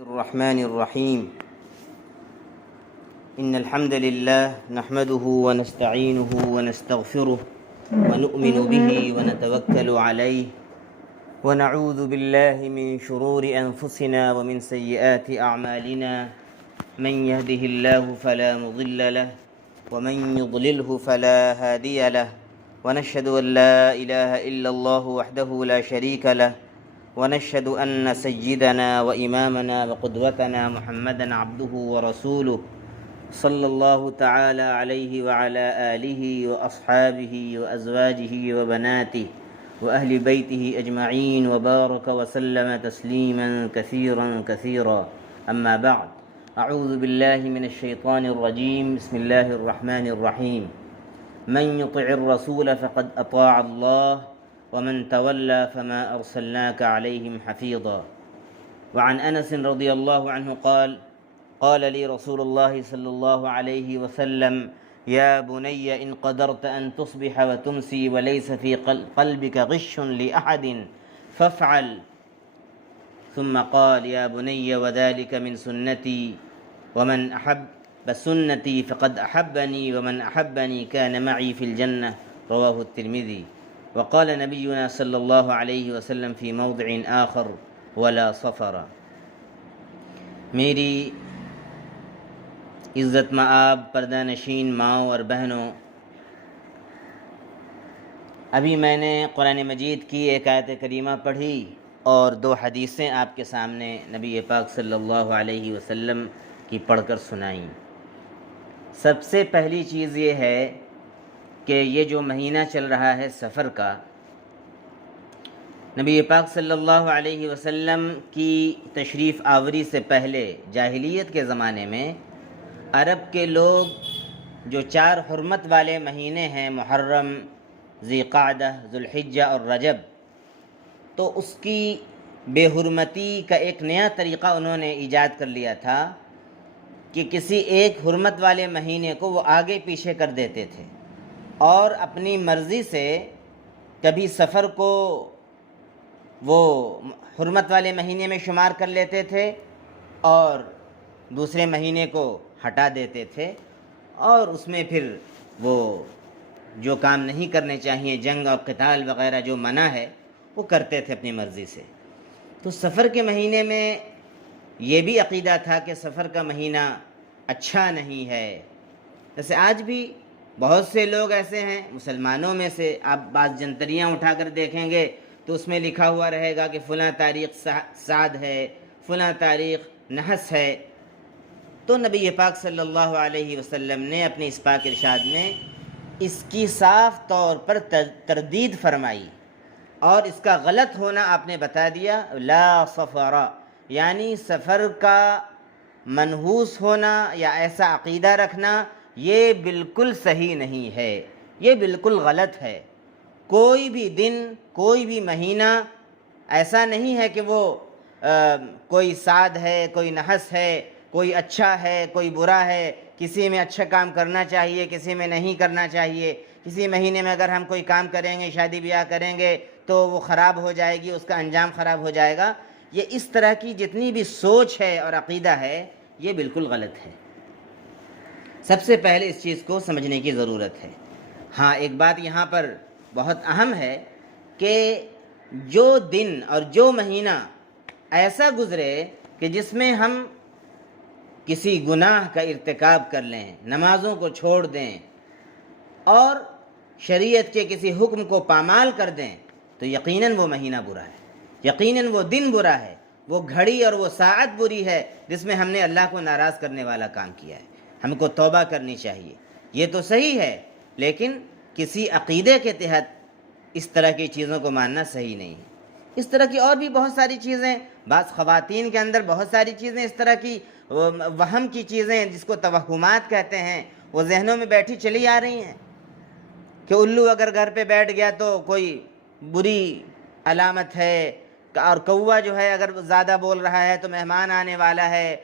الرحمن الرحيم. إن الحمد لله نحمده ونستعينه ونستغفره ونؤمن به ونتوكل عليه ونعوذ بالله من شرور أنفسنا ومن سيئات أعمالنا. من يهده الله فلا مضل له ومن يضلله فلا هادي له، ونشهد أن لا إله إلا الله وحده لا شريك له، ونشهد أن سيدنا وإمامنا وقدوتنا محمدا عبده ورسوله صلى الله تعالى عليه وعلى آله وأصحابه وأزواجه وبناته وأهل بيته أجمعين وبارك وسلم تسليما كثيرا كثيرا. أما بعد، أعوذ بالله من الشيطان الرجيم. بسم الله الرحمن الرحيم. من يطع الرسول فقد أطاع الله ومن تولى فما أرسلناك عليهم حفيظا. وعن أنس رضي الله عنه قال: قال لي رسول الله صلى الله عليه وسلم: يا بني إن قدرت أن تصبح وتمسي وليس في قلبك غش لأحد فافعل. ثم قال: يا بني وذلك من سنتي، ومن أحب سنتي فقد أحبني، ومن أحبني كان معي في الجنة. رواه الترمذي. وقال نبينا صلی اللہ علیہ وسلم فی موضع آخر: ولا صفر. میری عزت مآب پردہ نشین ماؤں اور بہنوں، ابھی میں نے قرآن مجید کی ایک آیت کریمہ پڑھی اور دو حدیثیں آپ کے سامنے نبی پاک صلی اللہ علیہ وسلم کی پڑھ کر سنائیں۔ سب سے پہلی چیز یہ ہے کہ یہ جو مہینہ چل رہا ہے سفر کا، نبی پاک صلی اللہ علیہ وسلم کی تشریف آوری سے پہلے جاہلیت کے زمانے میں عرب کے لوگ جو 4 حرمت والے مہینے ہیں، محرم، ذی قعدہ، ذوالحجہ اور رجب، تو اس کی بے حرمتی کا ایک نیا طریقہ انہوں نے ایجاد کر لیا تھا کہ کسی ایک حرمت والے مہینے کو وہ آگے پیچھے کر دیتے تھے اور اپنی مرضی سے کبھی سفر کو وہ حرمت والے مہینے میں شمار کر لیتے تھے اور دوسرے مہینے کو ہٹا دیتے تھے، اور اس میں پھر وہ جو کام نہیں کرنے چاہیے، جنگ اور قتال وغیرہ جو منع ہے، وہ کرتے تھے اپنی مرضی سے۔ تو سفر کے مہینے میں یہ بھی عقیدہ تھا کہ سفر کا مہینہ اچھا نہیں ہے۔ جیسے آج بھی بہت سے لوگ ایسے ہیں مسلمانوں میں سے، آپ بعض جنتریاں اٹھا کر دیکھیں گے تو اس میں لکھا ہوا رہے گا کہ فلاں تاریخ سعد ہے، فلاں تاریخ نحس ہے۔ تو نبی پاک صلی اللہ علیہ وسلم نے اپنے اس پاک ارشاد میں اس کی صاف طور پر تردید فرمائی اور اس کا غلط ہونا آپ نے بتا دیا۔ لا صفر، یعنی سفر کا منحوس ہونا یا ایسا عقیدہ رکھنا یہ بالکل صحیح نہیں ہے، یہ بالکل غلط ہے۔ کوئی بھی دن، کوئی بھی مہینہ ایسا نہیں ہے کہ وہ کوئی سعد ہے، کوئی نحس ہے، کوئی اچھا ہے، کوئی برا ہے، کسی میں اچھا کام کرنا چاہیے، کسی میں نہیں کرنا چاہیے، کسی مہینے میں اگر ہم کوئی کام کریں گے، شادی بیاہ کریں گے تو وہ خراب ہو جائے گی، اس کا انجام خراب ہو جائے گا۔ یہ اس طرح کی جتنی بھی سوچ ہے اور عقیدہ ہے یہ بالکل غلط ہے۔ سب سے پہلے اس چیز کو سمجھنے کی ضرورت ہے۔ ہاں، ایک بات یہاں پر بہت اہم ہے کہ جو دن اور جو مہینہ ایسا گزرے کہ جس میں ہم کسی گناہ کا ارتکاب کر لیں، نمازوں کو چھوڑ دیں اور شریعت کے کسی حکم کو پامال کر دیں، تو یقیناً وہ مہینہ برا ہے، یقیناً وہ دن برا ہے، وہ گھڑی اور وہ ساعت بری ہے جس میں ہم نے اللہ کو ناراض کرنے والا کام کیا ہے۔ ہم کو توبہ کرنی چاہیے۔ یہ تو صحیح ہے، لیکن کسی عقیدے کے تحت اس طرح کی چیزوں کو ماننا صحیح نہیں ہے۔ اس طرح کی اور بھی بہت ساری چیزیں، بعض خواتین کے اندر بہت ساری چیزیں اس طرح کی وہم کی چیزیں جس کو توہمات کہتے ہیں، وہ ذہنوں میں بیٹھی چلی آ رہی ہیں کہ الو اگر گھر پہ بیٹھ گیا تو کوئی بری علامت ہے، اور کوا جو ہے اگر زیادہ بول رہا ہے تو مہمان آنے والا ہے،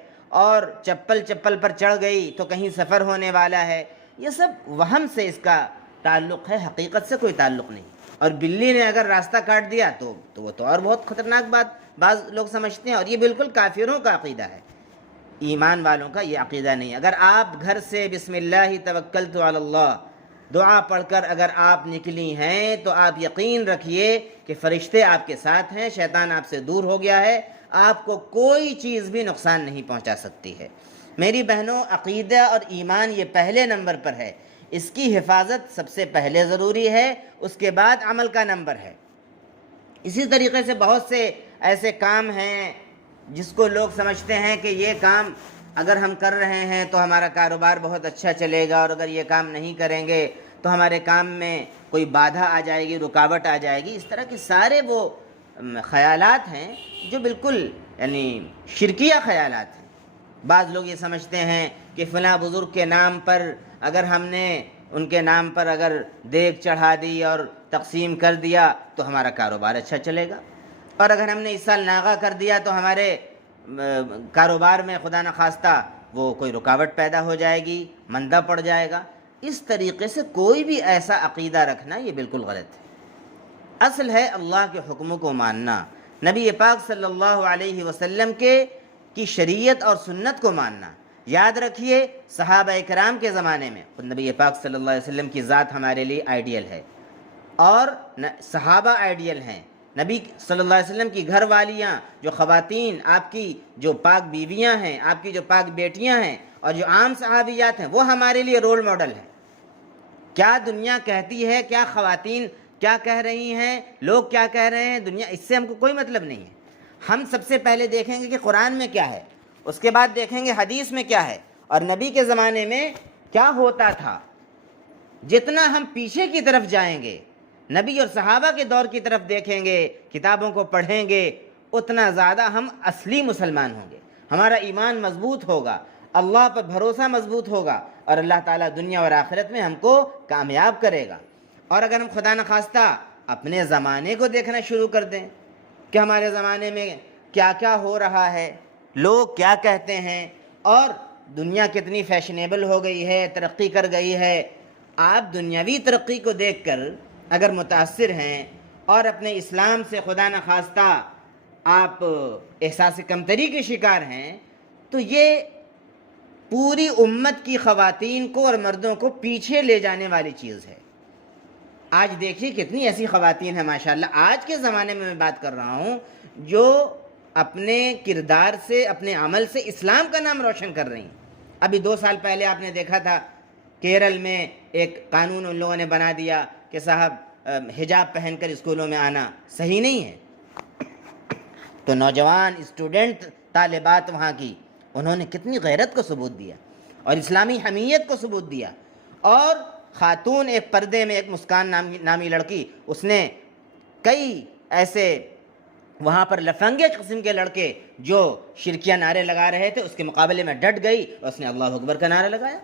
اور چپل پر چڑھ گئی تو کہیں سفر ہونے والا ہے۔ یہ سب وہم سے اس کا تعلق ہے، حقیقت سے کوئی تعلق نہیں۔ اور بلی نے اگر راستہ کاٹ دیا تو وہ تو اور بہت خطرناک بات بعض لوگ سمجھتے ہیں، اور یہ بالکل کافروں کا عقیدہ ہے، ایمان والوں کا یہ عقیدہ نہیں۔ اگر آپ گھر سے بسم اللہ توکلت علی اللہ دعا پڑھ کر اگر آپ نکلی ہیں تو آپ یقین رکھیے کہ فرشتے آپ کے ساتھ ہیں، شیطان آپ سے دور ہو گیا ہے، آپ کو کوئی چیز بھی نقصان نہیں پہنچا سکتی ہے۔ میری بہنوں، عقیدہ اور ایمان یہ پہلے نمبر پر ہے، اس کی حفاظت سب سے پہلے ضروری ہے، اس کے بعد عمل کا نمبر ہے۔ اسی طریقے سے بہت سے ایسے کام ہیں جس کو لوگ سمجھتے ہیں کہ یہ کام اگر ہم کر رہے ہیں تو ہمارا کاروبار بہت اچھا چلے گا، اور اگر یہ کام نہیں کریں گے تو ہمارے کام میں کوئی بادھا آ جائے گی، رکاوٹ آ جائے گی۔ اس طرح کے سارے وہ خیالات ہیں جو بالکل یعنی شرکیہ خیالات ہیں۔ بعض لوگ یہ سمجھتے ہیں کہ فلاں بزرگ کے نام پر اگر ہم نے ان کے نام پر اگر دیگ چڑھا دی اور تقسیم کر دیا تو ہمارا کاروبار اچھا چلے گا، اور اگر ہم نے اس سال ناغہ کر دیا تو ہمارے کاروبار میں خدا نخواستہ وہ کوئی رکاوٹ پیدا ہو جائے گی، مندہ پڑ جائے گا۔ اس طریقے سے کوئی بھی ایسا عقیدہ رکھنا یہ بالکل غلط ہے۔ اصل ہے اللہ کے حکموں کو ماننا، نبی پاک صلی اللہ علیہ وسلم کی شریعت اور سنت کو ماننا۔ یاد رکھیے صحابہ اکرام کے زمانے میں خود نبی پاک صلی اللہ علیہ وسلم کی ذات ہمارے لیے آئیڈیل ہے، اور صحابہ آئیڈیل ہیں۔ نبی صلی اللہ علیہ وسلم کی گھر والیاں، جو خواتین آپ کی جو پاک بیویاں ہیں، آپ کی جو پاک بیٹیاں ہیں، اور جو عام صحابیات ہیں، وہ ہمارے لیے رول ماڈل ہیں۔ کیا دنیا کہتی ہے، کیا خواتین کیا کہہ رہی ہیں، لوگ کیا کہہ رہے ہیں، دنیا اس سے ہم کو کوئی مطلب نہیں ہے۔ ہم سب سے پہلے دیکھیں گے کہ قرآن میں کیا ہے، اس کے بعد دیکھیں گے حدیث میں کیا ہے، اور نبی کے زمانے میں کیا ہوتا تھا۔ جتنا ہم پیچھے کی طرف جائیں گے، نبی اور صحابہ کے دور کی طرف دیکھیں گے، کتابوں کو پڑھیں گے، اتنا زیادہ ہم اصلی مسلمان ہوں گے، ہمارا ایمان مضبوط ہوگا، اللہ پر بھروسہ مضبوط ہوگا، اور اللہ تعالیٰ دنیا اور آخرت میں ہم کو کامیاب کرے گا۔ اور اگر ہم خدا نخواستہ اپنے زمانے کو دیکھنا شروع کر دیں کہ ہمارے زمانے میں کیا کیا ہو رہا ہے، لوگ کیا کہتے ہیں، اور دنیا کتنی فیشنیبل ہو گئی ہے، ترقی کر گئی ہے، آپ دنیاوی ترقی کو دیکھ کر اگر متاثر ہیں اور اپنے اسلام سے خدا نخواستہ آپ احساس کمتری کے شکار ہیں، تو یہ پوری امت کی خواتین کو اور مردوں کو پیچھے لے جانے والی چیز ہے۔ آج دیکھیے کتنی ایسی خواتین ہیں ماشاءاللہ، آج کے زمانے میں بات کر رہا ہوں، جو اپنے کردار سے، اپنے عمل سے اسلام کا نام روشن کر رہی ہیں۔ ابھی 2 سال پہلے آپ نے دیکھا تھا کیرل میں ایک قانون ان لوگوں نے بنا دیا کہ صاحب حجاب پہن کر اسکولوں میں آنا صحیح نہیں ہے۔ تو نوجوان اسٹوڈنٹ طالبات وہاں کی، انہوں نے کتنی غیرت کو ثبوت دیا اور اسلامی حمیت کو ثبوت دیا۔ اور خاتون ایک پردے میں، ایک مسکان نامی لڑکی، اس نے کئی ایسے وہاں پر لفنگے قسم کے لڑکے جو شرکیہ نعرے لگا رہے تھے، اس کے مقابلے میں ڈٹ گئی اور اس نے اللہ اکبر کا نعرہ لگایا۔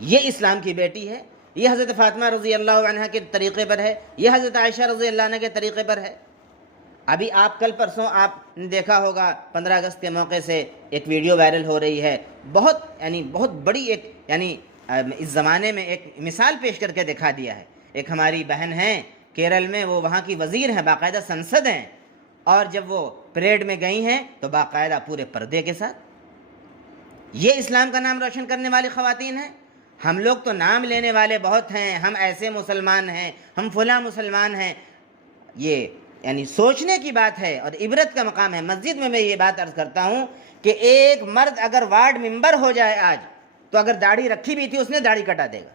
یہ اسلام کی بیٹی ہے، یہ حضرت فاطمہ رضی اللہ عنہ کے طریقے پر ہے، یہ حضرت عائشہ رضی اللہ عنہ کے طریقے پر ہے۔ ابھی آپ کل پرسوں آپ نے دیکھا ہوگا 15 اگست کے موقع سے ایک ویڈیو وائرل ہو رہی ہے، بہت بڑی ایک اس زمانے میں ایک مثال پیش کر کے دکھا دیا ہے۔ ایک ہماری بہن ہیں کیرل میں، وہ وہاں کی وزیر ہیں، باقاعدہ سنسد ہیں، اور جب وہ پریڈ میں گئی ہیں تو باقاعدہ پورے پردے کے ساتھ۔ یہ اسلام کا نام روشن کرنے والی خواتین ہیں۔ ہم لوگ تو نام لینے والے بہت ہیں، ہم ایسے مسلمان ہیں، ہم فلاں مسلمان ہیں۔ یہ سوچنے کی بات ہے اور عبرت کا مقام ہے۔ مسجد میں یہ بات عرض کرتا ہوں کہ ایک مرد اگر وارڈ ممبر ہو جائے آج، تو اگر داڑھی رکھی بھی تھی اس نے داڑھی کٹا دے گا،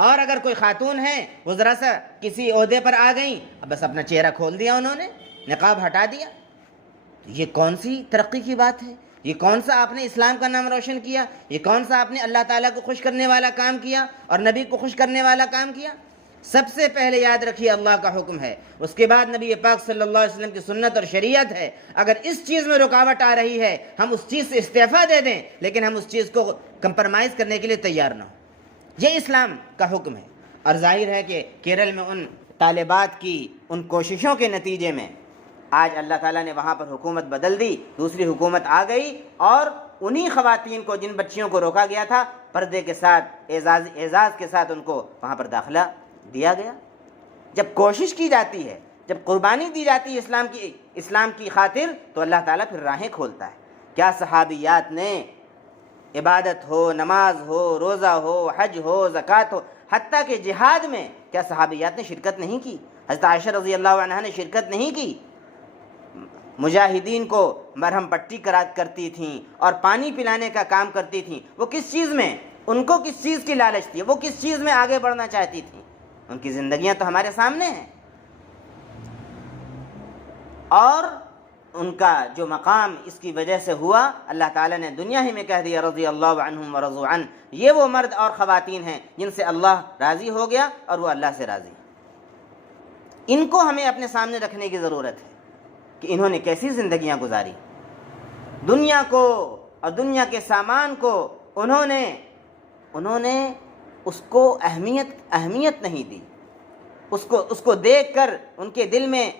اور اگر کوئی خاتون ہے وہ ذرا سا کسی عہدے پر آ گئیں، اب بس اپنا چہرہ کھول دیا انہوں نے، نقاب ہٹا دیا۔ یہ کون سی ترقی کی بات ہے؟ یہ کون سا آپ نے اسلام کا نام روشن کیا؟ یہ کون سا آپ نے اللہ تعالیٰ کو خوش کرنے والا کام کیا اور نبی کو خوش کرنے والا کام کیا؟ سب سے پہلے یاد رکھیے اللہ کا حکم ہے، اس کے بعد نبی پاک صلی اللہ علیہ وسلم کی سنت اور شریعت ہے۔ اگر اس چیز میں رکاوٹ آ رہی ہے، ہم اس چیز سے استعفیٰ دے دیں، لیکن ہم اس چیز کو کمپرمائز کرنے کے لیے تیار نہ ہوں۔ یہ اسلام کا حکم ہے۔ اور ظاہر ہے کہ کیرل میں ان طالبات کی ان کوششوں کے نتیجے میں آج اللہ تعالیٰ نے وہاں پر حکومت بدل دی، دوسری حکومت آ گئی، اور انہی خواتین کو، جن بچیوں کو روکا گیا تھا، پردے کے ساتھ اعزاز کے ساتھ ان کو وہاں پر داخلہ دیا گیا۔ جب کوشش کی جاتی ہے، جب قربانی دی جاتی ہے اسلام کی خاطر، تو اللہ تعالیٰ پھر راہیں کھولتا ہے۔ کیا صحابیات نے عبادت ہو، نماز ہو، روزہ ہو، حج ہو، زکوٰۃ ہو، حتیٰ کہ جہاد میں کیا صحابیات نے شرکت نہیں کی؟ حضرت عائشہ رضی اللہ عنہا نے شرکت نہیں کی؟ مجاہدین کو مرہم پٹی کرتی تھیں اور پانی پلانے کا کام کرتی تھیں۔ وہ کس چیز میں، ان کو کس چیز کی لالچ تھی؟ وہ کس چیز میں آگے بڑھنا چاہتی تھیں؟ ان کی زندگیاں تو ہمارے سامنے ہیں، اور ان کا جو مقام اس کی وجہ سے ہوا، اللہ تعالیٰ نے دنیا ہی میں کہہ دیا رضی اللہ عنہم ورضوا عنہ۔ یہ وہ مرد اور خواتین ہیں جن سے اللہ راضی ہو گیا اور وہ اللہ سے راضی۔ ان کو ہمیں اپنے سامنے رکھنے کی ضرورت ہے کہ انہوں نے کیسی زندگیاں گزاری۔ دنیا کو اور دنیا کے سامان کو انہوں نے اس کو اہمیت نہیں دی۔ اس کو دیکھ کر ان کے دل میں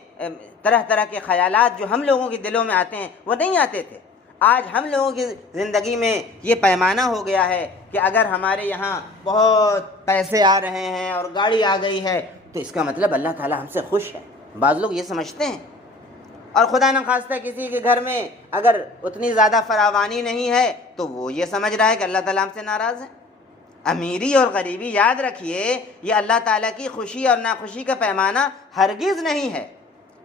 طرح طرح کے خیالات جو ہم لوگوں کے دلوں میں آتے ہیں وہ نہیں آتے تھے۔ آج ہم لوگوں کی زندگی میں یہ پیمانہ ہو گیا ہے کہ اگر ہمارے یہاں بہت پیسے آ رہے ہیں اور گاڑی آ گئی ہے تو اس کا مطلب اللہ تعالیٰ ہم سے خوش ہے۔ بعض لوگ یہ سمجھتے ہیں، اور خدا نخواستہ کسی کے گھر میں اگر اتنی زیادہ فراوانی نہیں ہے تو وہ یہ سمجھ رہا ہے کہ اللہ تعالیٰ ہم سے ناراض ہے۔ امیری اور غریبی یاد رکھیے، یہ اللہ تعالیٰ کی خوشی اور ناخوشی کا پیمانہ ہرگز نہیں ہے،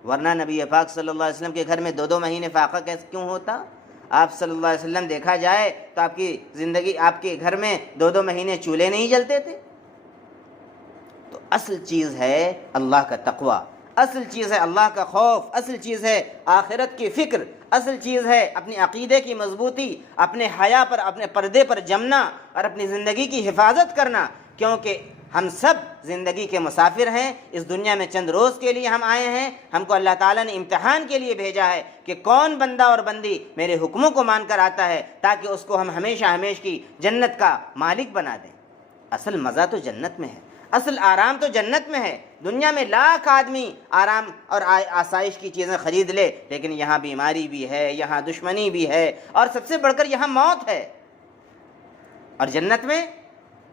ورنہ نبی پاک صلی اللہ علیہ وسلم کے گھر میں 2 مہینے فاقہ کیوں ہوتا؟ آپ صلی اللہ علیہ وسلم دیکھا جائے تو آپ کی زندگی، آپ کے گھر میں 2 مہینے چولہے نہیں جلتے تھے۔ تو اصل چیز ہے اللہ کا تقوی، اصل چیز ہے اللہ کا خوف، اصل چیز ہے آخرت کی فکر، اصل چیز ہے اپنی عقیدے کی مضبوطی، اپنے حیا پر، اپنے پردے پر جمنا اور اپنی زندگی کی حفاظت کرنا، کیونکہ ہم سب زندگی کے مسافر ہیں۔ اس دنیا میں چند روز کے لیے ہم آئے ہیں۔ ہم کو اللہ تعالیٰ نے امتحان کے لیے بھیجا ہے کہ کون بندہ اور بندی میرے حکموں کو مان کر آتا ہے، تاکہ اس کو ہم ہمیشہ ہمیشہ کی جنت کا مالک بنا دیں۔ اصل مزہ تو جنت میں ہے، اصل آرام تو جنت میں ہے۔ دنیا میں لاکھ آدمی آرام اور آسائش کی چیزیں خرید لے، لیکن یہاں بیماری بھی ہے، یہاں دشمنی بھی ہے، اور سب سے بڑھ کر یہاں موت ہے۔ اور جنت میں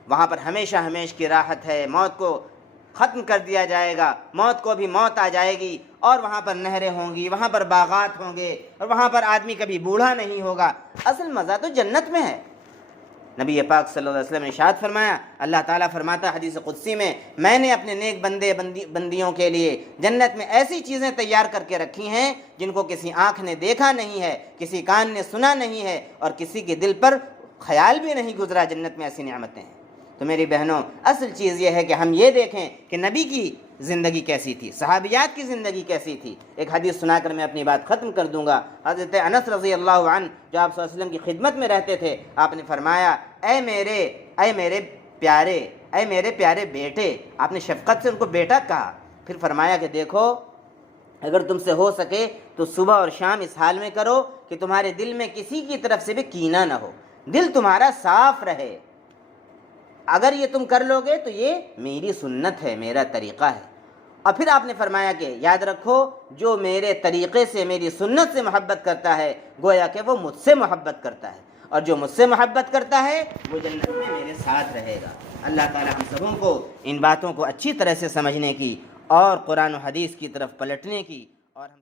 وہاں پر ہمیشہ ہمیشہ کی راحت ہے۔ موت کو ختم کر دیا جائے گا، موت کو بھی موت آ جائے گی، اور وہاں پر نہریں ہوں گی، وہاں پر باغات ہوں گے، اور وہاں پر آدمی کبھی بوڑھا نہیں ہوگا۔ اصل مزہ تو جنت میں ہے۔ نبی پاک صلی اللہ علیہ وسلم نے ارشاد فرمایا، اللہ تعالیٰ فرماتا ہے حدیث قدسی میں نے اپنے نیک بندیوں کے لیے جنت میں ایسی چیزیں تیار کر کے رکھی ہیں جن کو کسی آنکھ نے دیکھا نہیں ہے، کسی کان نے سنا نہیں ہے، اور کسی کے دل پر خیال بھی نہیں گزرا۔ جنت میں ایسی نعمتیں ہیں۔ تو میری بہنوں، اصل چیز یہ ہے کہ ہم یہ دیکھیں کہ نبی کی زندگی کیسی تھی، صحابیات کی زندگی کیسی تھی۔ ایک حدیث سنا کر میں اپنی بات ختم کر دوں گا۔ حضرت انس رضی اللہ عنہ جو آپ صلی اللہ علیہ وسلم کی خدمت میں رہتے تھے، آپ نے فرمایا، اے میرے پیارے بیٹے۔ آپ نے شفقت سے ان کو بیٹا کہا، پھر فرمایا کہ دیکھو، اگر تم سے ہو سکے تو صبح اور شام اس حال میں کرو کہ تمہارے دل میں کسی کی طرف سے بھی کینہ نہ ہو، دل تمہارا صاف رہے۔ اگر یہ تم کر لو گے تو یہ میری سنت ہے، میرا طریقہ ہے۔ اور پھر آپ نے فرمایا کہ یاد رکھو، جو میرے طریقے سے، میری سنت سے محبت کرتا ہے، گویا کہ وہ مجھ سے محبت کرتا ہے، اور جو مجھ سے محبت کرتا ہے وہ جنت میں میرے ساتھ رہے گا۔ اللہ تعالی ہم سبوں کو ان باتوں کو اچھی طرح سے سمجھنے کی اور قرآن و حدیث کی طرف پلٹنے کی، اور ہم